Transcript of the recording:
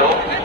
대로